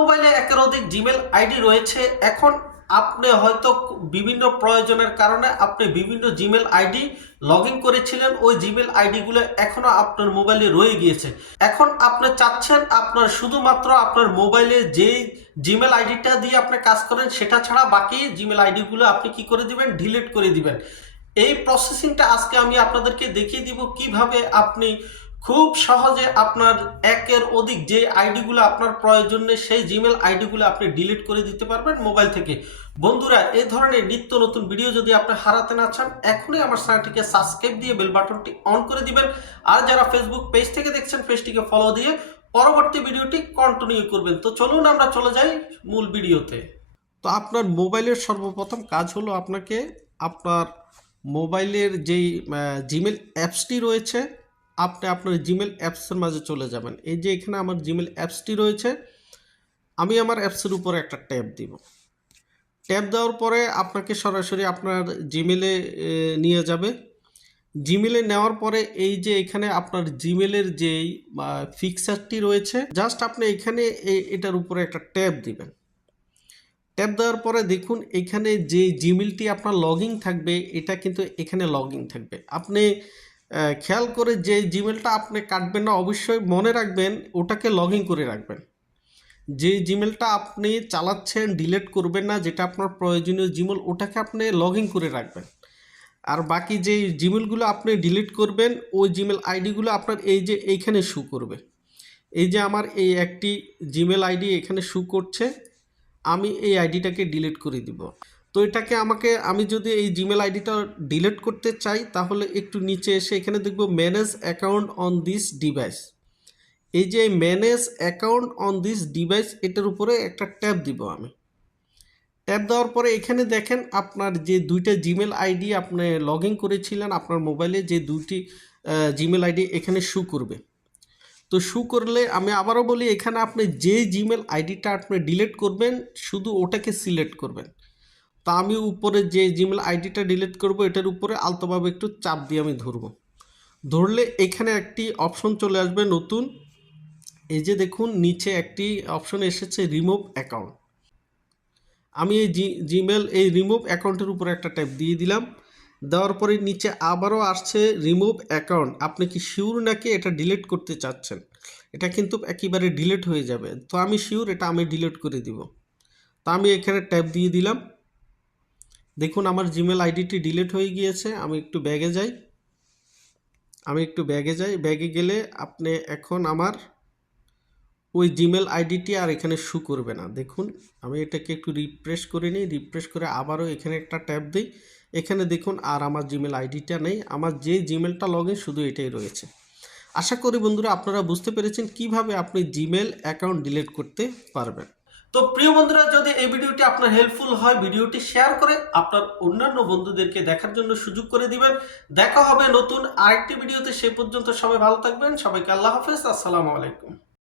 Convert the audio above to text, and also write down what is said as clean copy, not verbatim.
মোবাইলে একের অধিক জিমেল আইডি রয়েছে। এখন আপনি হয়তো বিভিন্ন প্রয়োজনের কারণে আপনি বিভিন্ন জিমেল আইডি লগ ইন করেছিলেন, ওই জিমেল আইডিগুলো এখনো আপনার মোবাইলে রয়ে গিয়েছে। এখন আপনি চাচ্ছেন আপনার শুধুমাত্র আপনার মোবাইলে যেই জিমেল আইডিটা দিয়ে আপনি কাজ করেন সেটা ছাড়া বাকি জিমেল আইডিগুলো আপনি কি করে দিবেন, ডিলিট করে দিবেন। এই প্রসেসিংটা আজকে আমি আপনাদেরকে দেখিয়ে দিব কিভাবে আপনি খুব সহজে আপনার একের অধিক যে আইডিগুলো আপনার প্রয়োজন নেই সেই জিমেল আইডিগুলো আপনি ডিলিট করে দিতে পারবেন মোবাইল থেকে। বন্ধুরা, এই ধরনের নিত্য নতুন ভিডিও যদি আপনি হারাতে না চান, এখনই আমার চ্যানেলটিকে সাবস্ক্রাইব দিয়ে বেল বাটনটি অন করে দিবেন। আর যারা ফেসবুক পেজ থেকে দেখছেন, পেজটিকে ফলো দিয়ে পরবর্তী ভিডিওটি কন্টিনিউ করবেন। তো চলুন আমরা চলে যাই মূল ভিডিওতে। তো আপনার মোবাইলের সর্বপ্রথম কাজ হলো আপনাকে আপনার মোবাইলের যেই জিমেল অ্যাপসটি রয়েছে, আপনি আপনার জিমেল অ্যাপসের মাঝে চলে যাবেন। এই যে এখানে আমার জিমেল অ্যাপসটি রয়েছে, আমি আমার অ্যাপসের উপরে একটা ট্যাব দিব। ট্যাব দেওয়ার পরে আপনাকে সরাসরি আপনার জিমেলে নিয়ে যাবে। জিমেলে নেওয়ার পরে এই যে এখানে আপনার জিমেলের যেই ফিক্সারটি রয়েছে, জাস্ট আপনি এখানে এটার উপরে একটা ট্যাব দিবেন। ট্যাব দেওয়ার পরে দেখুন এখানে যে জিমেলটি আপনার লগইন থাকবে এটা কিন্তু এখানে লগইন থাকবে। আপনি খেয়াল করে যে জিমেলটা আপনি কাটবেন না, অবশ্যই মনে রাখবেন ওটাকে লগইন করে রাখবেন। যে জিমেলটা আপনি চালাচ্ছেন ডিলিট করবেন না, যেটা আপনার প্রয়োজনীয় জিমেল ওটাকে আপনি লগইন করে রাখবেন। আর বাকি যে জিমেলগুলো আপনি ডিলিট করবেন ওই জিমেল আইডিগুলো আপনার এই যে এইখানে শো করবে। এই যে আমার এই একটি জিমেল আইডি এখানে শো করছে, আমি এই আইডিটাকে ডিলিট করে দিব। তো এটাকে আমি যদি এই জিমেল আইডিটা ডিলিট করতে চাই তাহলে একটু নিচে এসে এখানে দেখব manage account on this device. এই যে manage account on this device এটার উপরে একটা ট্যাব দিব আমি। ট্যাব দেওয়ার পরে এখানে দেখেন আপনার যে দুইটা জিমেল আইডি আপনি লগ ইন করেছিলেন, আপনার মোবাইলে যে দুইটি জিমেল আইডি এখানে শো করবে। তো শো করলে আমি আবারও বলি, এখানে আপনি যে জিমেল আইডিটা আপনি ডিলিট করবেন শুধু ওটাকে সিলেক্ট করবেন। তো আমি উপরে যে জিমেল আইডিটা ডিলিট করব এটার উপরে আলতোভাবে একটু চাপ দিয়ে আমি ধরলে এখানে একটি অপশন চলে আসবে নতুন। এই যে দেখুন নিচে একটি অপশন এসেছে রিমুভ অ্যাকাউন্ট। আমি এই জিমেল এই রিমুভ অ্যাকাউন্টের উপরে একটা ট্যাপ দিয়ে দিলাম। দেওয়ার পরে নিচে আবারও আসছে রিমুভ অ্যাকাউন্ট। আপনি কি শিওর নাকি এটা ডিলিট করতে চাচ্ছেন? এটা কিন্তু একেবারে ডিলিট হয়ে যাবে। তো আমি শিওর, এটা আমি ডিলিট করে দিব। তো আমি এখানে ট্যাপ দিয়ে দিলাম। দেখুন আমার জিমেল আইডিটি ডিলিট হয়ে গিয়েছে। আমি একটু ব্যাগে যাই। ব্যাগে গেলে আপনি এখন আমার ওই জিমেল আইডিটি আর এখানে শো করবে না। দেখুন আমি এটাকে একটু রিফ্রেশ করে নিই। রিফ্রেশ করে আবারও এখানে একটা ট্যাপ দিই। এখানে দেখুন আর আমার জিমেল আইডিটা নেই, আমার যে জিমেলটা লগ ইন শুধু এটাই রয়েছে। আশা করি বন্ধুরা আপনারা বুঝতে পেরেছেন কিভাবে আপনি জিমেল অ্যাকাউন্ট ডিলিট করতে পারবেন। তো প্রিয় বন্ধুরা, যদি এই ভিডিওটি আপনার হেল্পফুল হয় ভিডিওটি শেয়ার করে আপনার অন্যান্য বন্ধুদেরকে দেখার জন্য সুযোগ করে দিবেন। দেখা হবে নতুন আরেকটি ভিডিওতে। সে পর্যন্ত সবাই ভালো থাকবেন। সবাইকে আল্লাহ হাফেজ, আসসালামু আলাইকুম।